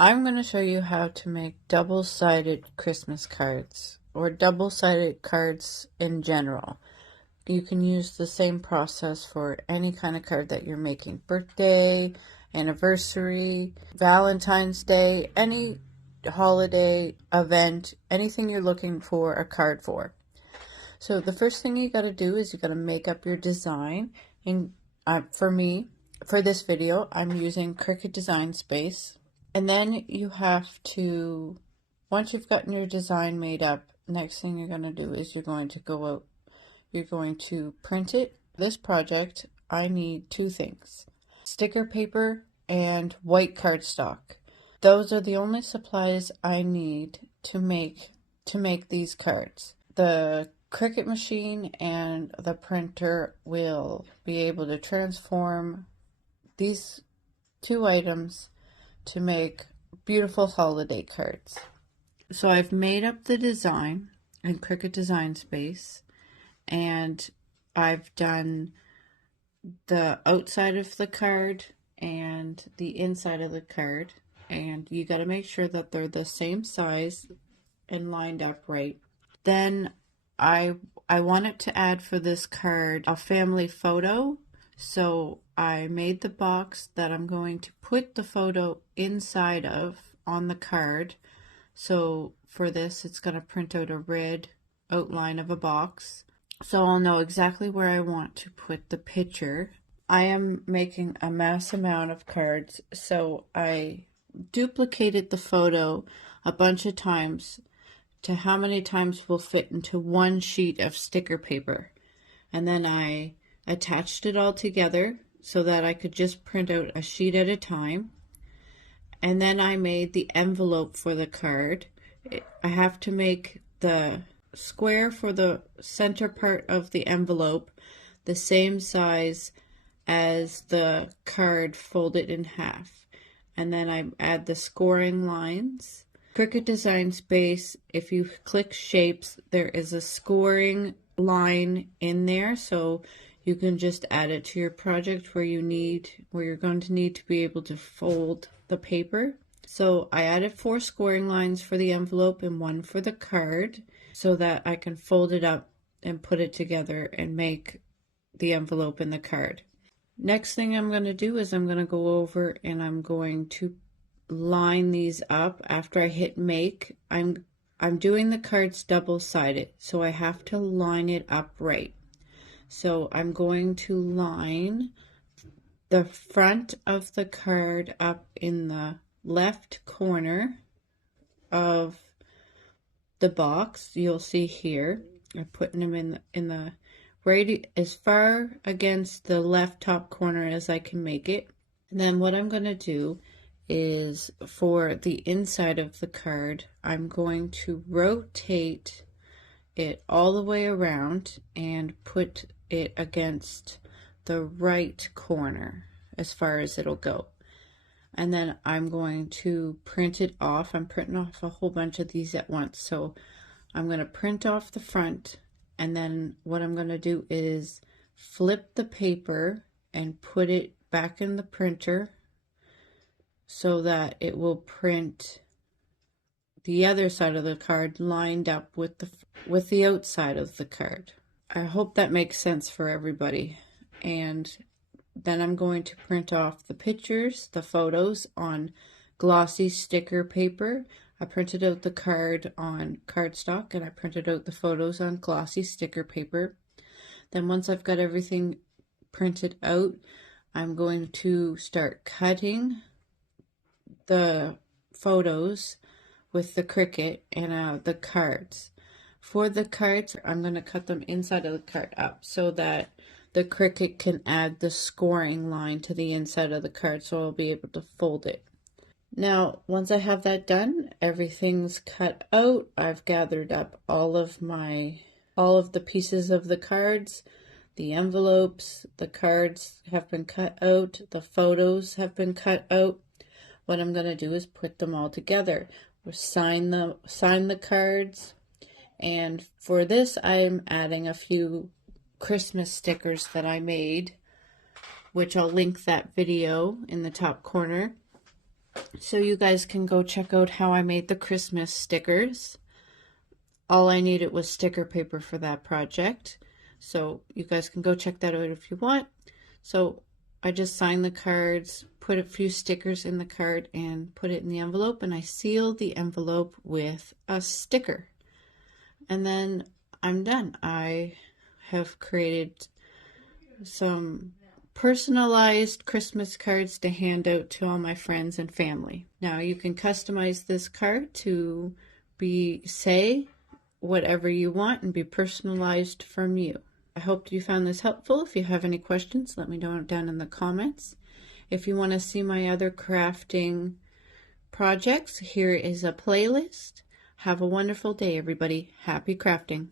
I'm going to show you how to make double-sided Christmas cards or double-sided cards in general. You can use the same process for any kind of card that you're making. Birthday, anniversary, Valentine's Day, any holiday event, anything you're looking for a card for. So the first thing you got to do is you got to make up your design. And for me, for this video, I'm using Cricut Design Space. And then you have to, once you've gotten your design made up, next thing you're going to do is you're going to go out, you're going to print it. This project, I need two things: sticker paper and white cardstock. Those are the only supplies I need to make these cards. The Cricut machine and the printer will be able to transform these two items to make beautiful holiday cards. So I've made up the design in Cricut Design Space, and I've done the outside of the card and the inside of the card, and you got to make sure that they're the same size and lined up right. Then I wanted to add for this card a family photo, so I made the box that I'm going to put the photo inside of on the card. So for this, it's going to print out a red outline of a box, so I'll know exactly where I want to put the picture. I am making a mass amount of cards, so I duplicated the photo a bunch of times to how many times will fit into one sheet of sticker paper. And then I attached it all together so that I could just print out a sheet at a time. And then I made the envelope for the card. I have to make the square for the center part of the envelope the same size as the card folded in half. And then I add the scoring lines. Cricut Design Space, if you click shapes, there is a scoring line in there, so you can just add it to your project where you're going to need to be able to fold the paper. So I added 4 scoring lines for the envelope and 1 for the card so that I can fold it up and put it together and make the envelope and the card. Next thing I'm going to do is I'm going to go over and I'm going to line these up. After I hit make, I'm doing the cards double-sided, so I have to line it up right. So I'm going to line the front of the card up in the left corner of the box. You'll see here I'm putting them in the right as far against the left top corner as I can make it. And then what I'm going to do is for the inside of the card, I'm going to rotate it all the way around and put it against the right corner as far as it'll go. And then I'm going to print it off. I'm printing off a whole bunch of these at once. So I'm going to print off the front, and then what I'm going to do is flip the paper and put it back in the printer so that it will print the other side of the card lined up with the outside of the card. I hope that makes sense for everybody. And then I'm going to print off the pictures, the photos, on glossy sticker paper. I printed out the card on cardstock and I printed out the photos on glossy sticker paper. Then once I've got everything printed out, I'm going to start cutting the photos with the Cricut and the cards. For the cards, I'm going to cut them inside of the card up so that the Cricut can add the scoring line to the inside of the card, so I'll be able to fold it. Now, once I have that done, everything's cut out. I've gathered up all of the pieces of the cards. The envelopes, the cards have been cut out, the photos have been cut out. What I'm going to do is put them all together. We'll sign the cards, and for this I'm adding a few Christmas stickers that I made, which I'll link that video in the top corner. So you guys can go check out how I made the Christmas stickers. All I needed was sticker paper for that project. So you guys can go check that out if you want. So I just signed the cards, put a few stickers in the card, and put it in the envelope, and I sealed the envelope with a sticker. And then I'm done. I have created some personalized Christmas cards to hand out to all my friends and family. Now you can customize this card to say whatever you want and be personalized from you. I hope you found this helpful. If you have any questions, let me know down in the comments. If you want to see my other crafting projects, here is a playlist. Have a wonderful day, everybody. Happy crafting.